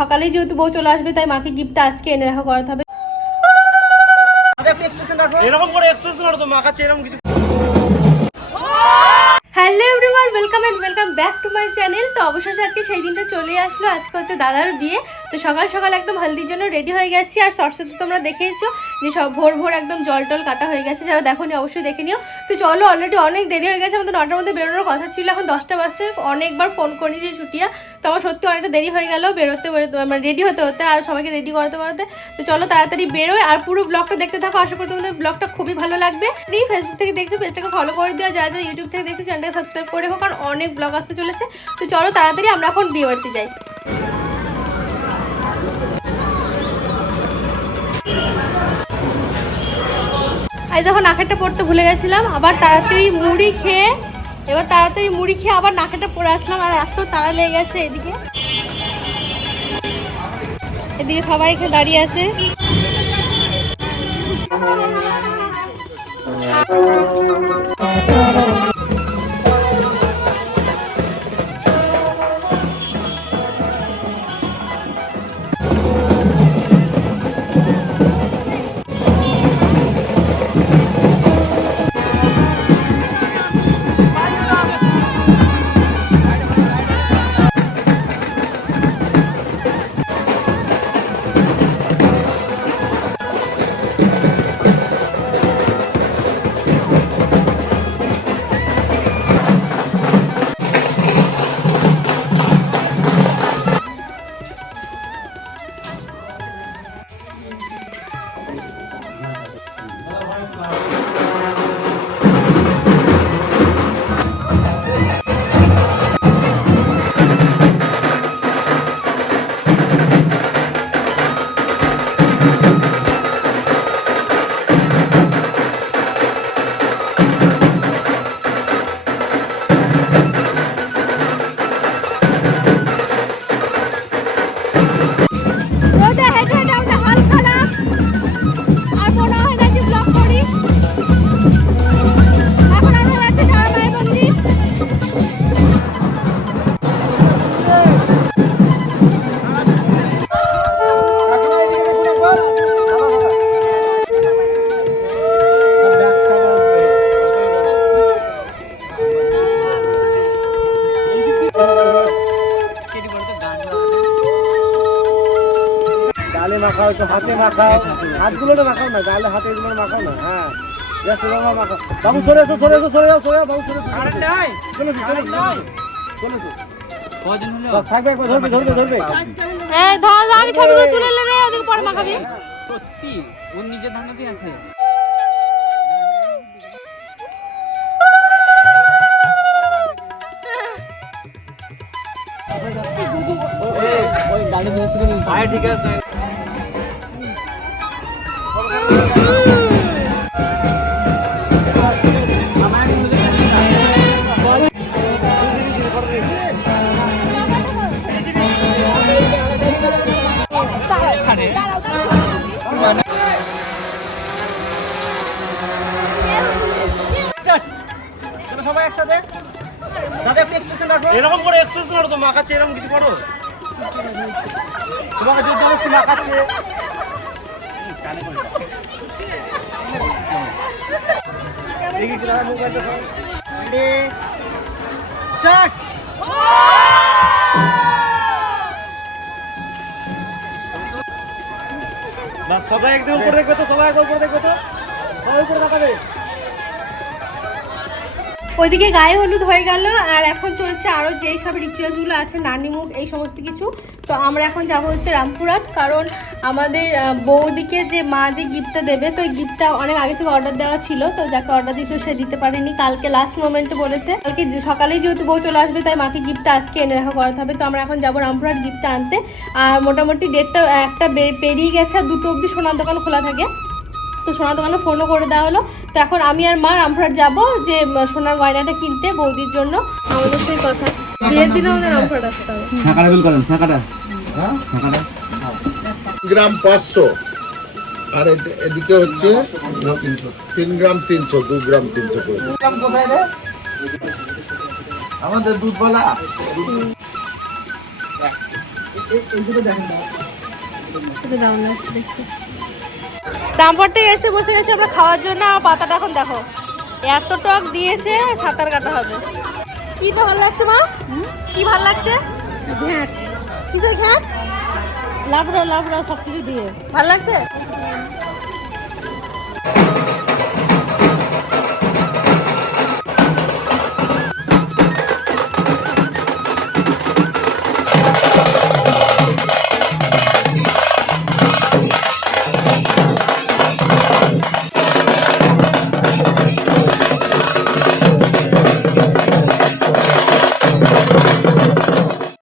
সকালে যেহেতু বউ চলে আসবে তাই মাকে গিফটটা আজকে এনে রাখা করাতে হবে। এরকম করে এক্সপ্রেশন করো তো মাখাচ্ছে এরকম কিছু। Hello everyone welcome back to my channel তো অবশেষে আজকে সেই দিনটা চলে আসলো। আজকে হচ্ছে দাদার বিয়ে। তো সকাল সকাল একদম হলদির জন্য রেডি হয়ে গেছি, আর শর্টসে তো তোমরা দেখেইছো যে সব ভোর ভোর একদম জল টল কাটা হয়ে গেছে। যারা দেখোনি অবশ্যই দেখে নিও। তো চলো অলরেডি অনেক দেরি হয়ে গেছে, আমাদের নটার মধ্যে বেরোনোর কথা ছিল, এখন দশটা বাজছে। অনেকবার ফোন করি যে ছুটিয়া, তো আমার সত্যি অনেকটা দেরি হয়ে গেল বেরোতে বেরোতে মানে রেডি হতে হতে, আর সবাইকে রেডি করাতে করাতে। তো চলো তাড়াতাড়ি বেরোয় আর পুরো ব্লগটা দেখতে থাকো। আশা করি তোমাদের ব্লগটা খুবই ভালো লাগবে। প্লিজ ফেসবুক থেকে দেখছ পেজটাকে ফলো করে দিও। যারা যারা ইউটিউব থেকে দেখছ চ্যানেলটাকে সাবস্ক্রাইব করে রেখো কারণ অনেক ব্লগ আসতে চলেছে। তো চলো তাড়াতাড়ি আমরা এখন বিয়ে বাড়িতে যাই। আজ যখন নাকেরটা পড়তে ভুলে গেছিলাম, আবার তাড়াতাড়ি মুড়ি খেয়ে, এবার তাড়াতাড়ি মুড়ি খেয়ে আবার নাকেটা পরে আসলাম, আর এত তাড়া লেগে গেছে এদিকে। এদিকে সবাই খেয়ে দাঁড়িয়ে আছে। মাখাও একটু হাতে মাখাও। হাতগুলো তো মাখাও না গালে হাতে এগুলো মাখাও না হ্যাঁ। বাবু সরে এসো সরে এসো সরে যাও সরে যাও বাবু সরে চলে চলে চলে চলে থাকবে একবার ধরবে ধরবে ধরবে। এই ধর ধর আগে ছবিগুলো তুলে নে ওদিকে পরে মাখাবি। সত্যি? ওর নিজের ধান্দাতেই আছে? ওই গাড়ি ভেতর থেকে নিয়েছে। হ্যাঁ ঠিক আছে। একসাথে? দাদা একটু এক্সপ্রেশন রাখো এরকম করে এক্সপ্রেশন তো মাখাচ্ছে এরকম কিছু করো। তোমাকে জবরদস্তি মাখাচ্ছে। স্টার্ট সবাই একদম উপরে দেখবে তো সবাই একদম উপরে দেখবে তো। সবাই উপরে তাকাবে। ওইদিকে গায়ে হলুদ হয়ে গেল, আর এখন চলছে আরও যেই সব রিচুয়ালসগুলো আছে নানিমুখ এই সমস্ত কিছু। তো আমরা এখন যাব হচ্ছে রামপুরহাট, কারণ আমাদের বৌদিকে যে মা যে গিফটটা দেবে, তো ওই গিফটটা অনেক আগে থেকে অর্ডার দেওয়া ছিল, তো যাকে অর্ডার দিয়েছিল সে দিতে পারেনি। কালকে লাস্ট মোমেন্টে বলেছে। কালকে সকালেই যেহেতু বউ চলে আসবে, তাই মাকে গিফটটা আজকে এনে রাখা করাতে হবে। তো আমরা এখন যাব রামপুরহাট গিফটটা আনতে। আর মোটামুটি ডেটটা একটা পেরিয়ে গেছে, আর দুটো অবধি সোনার দোকান খোলা থাকে। তো সোনার দোকানে ফোনও করে দেওয়া হলো। তো এখন আমি আর মা রামপুরহাট যাব যে সোনার গয়নাটা কিনতে বৌদির জন্য। আমাদের সেই কথা। বিয়ের দিনে আমাদের রামপুরহাট আসতে হবে। সাকাটা বিল করেন সাকাটা সাকাটা গ্রাম পাঁচশো। আর এদিকে হচ্ছে তিন গ্রাম তিনশো দু গ্রাম তিনশো করে। কোথায় রে? আমাদের দুধওয়ালা। রামপুর থেকে এসে বসে গেছি আমরা খাওয়ার জন্য আর পাতাটা এখন দেখো। এত টক দিয়েছে সাঁতার কাটা হবে। কিটা ভালো লাগছে মা? কি ভালো লাগছে? কিসের ঘ্যাট? লাবড়া লাবড়া সব কিছু দিয়ে। ভালো লাগছে?